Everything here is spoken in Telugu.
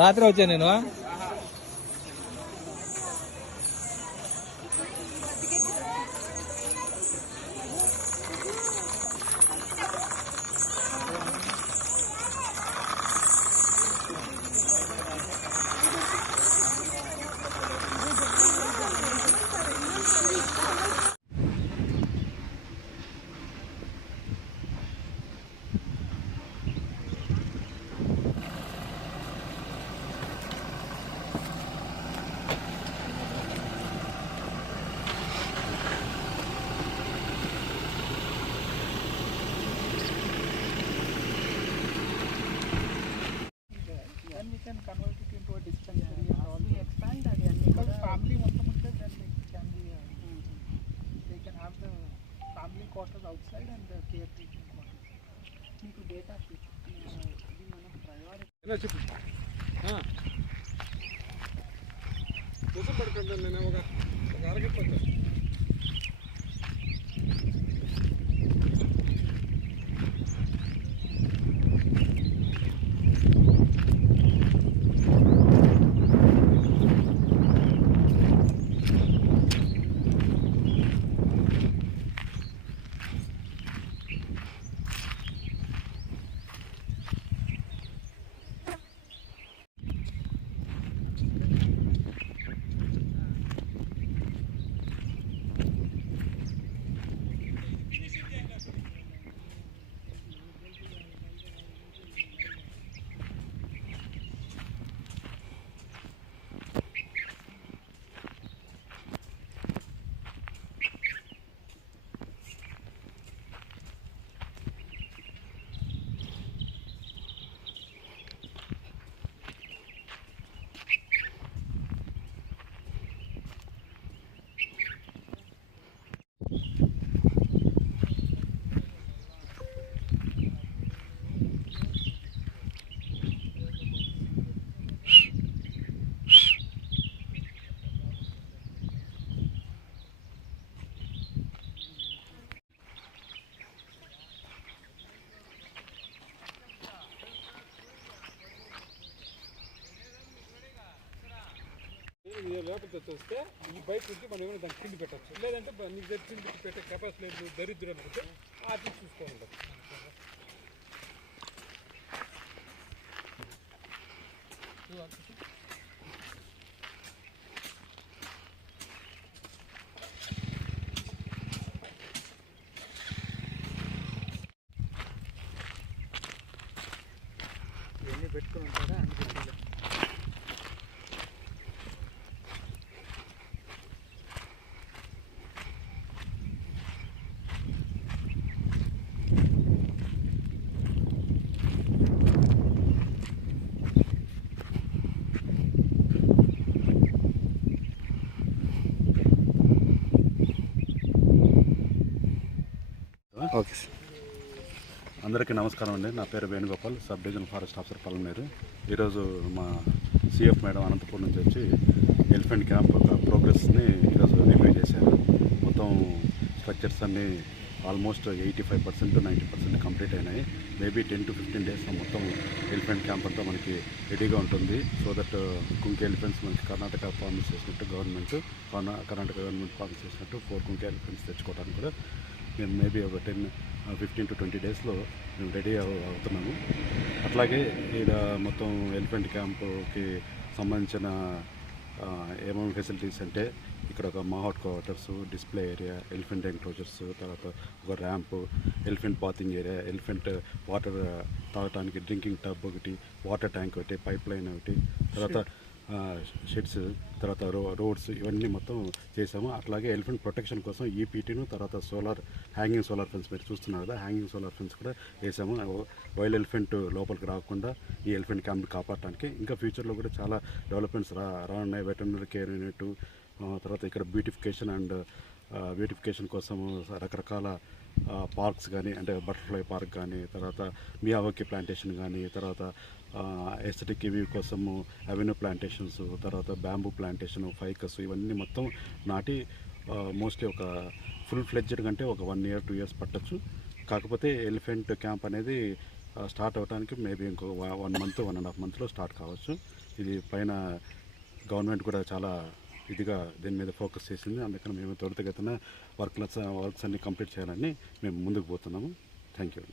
రాత్రి వచ్చా నేను. Can convert it into a dispensary and all. We expand that because family మొత్తం ఉంటే then it can be they can have the family quarters outside and the caretaking quarters. మీకు డేటా షీట్ ఇది మన ప్రయారిటీ కోసం పడుతుంది. నేను ఒక అరగపోతాను. లోపలికి వస్తే ఈ బయట నుంచి మనం ఏమైనా దానికి పిండి పెట్టచ్చు. లేదంటే నీకు పిండి పెట్టే కెపాసిటీ లేదు, దరిద్రం అనుకుంటే అది చూసుకోవాలి. ఇవన్నీ పెట్టుకుని ఉంటారా అనుకుంటున్నా. Okay sir. అందరికీ నమస్కారం అండి. నా పేరు Venugopal, sub division forest officer Palamaner. ఈరోజు మా సిఎఫ్ మేడం అనంతపూర్ నుంచి వచ్చి ఎలిఫెంట్ క్యాంప్ ప్రోగ్రెస్ని ఈరోజు రివ్యూ చేశారు. మొత్తం స్ట్రక్చర్స్ అన్నీ ఆల్మోస్ట్ 85% to 90% కంప్లీట్ అయినాయి. మేబీ 10 to 15 days మొత్తం ఎలిఫెంట్ క్యాంప్ అంతా మనకి రెడీగా ఉంటుంది. సో దట్ కుంకి ఎలిఫెంట్స్ మనకి కర్ణాటక ప్రామిస్ చేసినట్టు కర్ణాటక గవర్నమెంట్ ప్రామిస్ చేసినట్టు 4 కుంకి ఎలిఫెంట్స్ తెచ్చుకోవడానికి కూడా మేము మేబీ ఒక 15 to 20 డేస్లో మేము రెడీ అవుతున్నాము. అట్లాగే ఇక్కడ మొత్తం ఎలిఫెంట్ క్యాంపుకి సంబంధించిన ఏమేమి ఫెసిలిటీస్ అంటే ఇక్కడ ఒక mahout quarters, display area, elephant enclosures, తర్వాత ఒక ramp, elephant bathing area, elephant water తాగడానికి డ్రింకింగ్ టబ్ ఒకటి, వాటర్ ట్యాంక్ ఒకటి, పైప్ లైన్ ఒకటి, తర్వాత షెడ్స్, తర్వాత రోడ్స్, ఇవన్నీ మొత్తం చేసాము. అట్లాగే ఎలిఫెంట్ ప్రొటెక్షన్ కోసం ఈపీటీను, తర్వాత హ్యాంగింగ్ సోలార్ ఫెన్స్ మీరు చూస్తున్నారు కదా, హ్యాంగింగ్ సోలార్ ఫెన్స్ కూడా వేసాము. వైల్డ్ ఎలిఫెంట్ లోపలికి రాకుండా ఈ ఎలిఫెంట్ క్యాంప్ని కాపాడటానికి. ఇంకా ఫ్యూచర్లో కూడా చాలా డెవలప్మెంట్స్ రానున్నాయి. వెటర్నరీ కేర్ యూనిట్, తర్వాత ఇక్కడ బ్యూటిఫికేషన్ కోసము రకరకాల పార్క్స్ కానీ, అంటే బటర్ఫ్లై పార్క్ కానీ, తర్వాత మియావాకి ప్లాంటేషన్ కానీ, తర్వాత ఎస్థెటిక్ వ్యూ కోసము అవెన్యూ ప్లాంటేషన్స్, తర్వాత బ్యాంబూ ప్లాంటేషన్, ఫైకస్, ఇవన్నీ మొత్తం నాటి మోస్ట్లీ ఒక ఫుల్ ఫ్లెడ్జ్డ్ కంటే ఒక 1 year 2 years పట్టచ్చు. కాకపోతే ఎలిఫెంట్ క్యాంప్ అనేది స్టార్ట్ అవ్వడానికి మేబీ ఇంకో 1 month 1.5 monthలో స్టార్ట్ కావచ్చు. ఇది పైన గవర్నమెంట్ కూడా చాలా ఇదిగా దీని మీద ఫోకస్ చేసింది. అందుకని మేము త్వరితగతిన వర్క్స్ అన్ని కంప్లీట్ చేయాలని మేము ముందుకు పోతున్నాము. Thank you.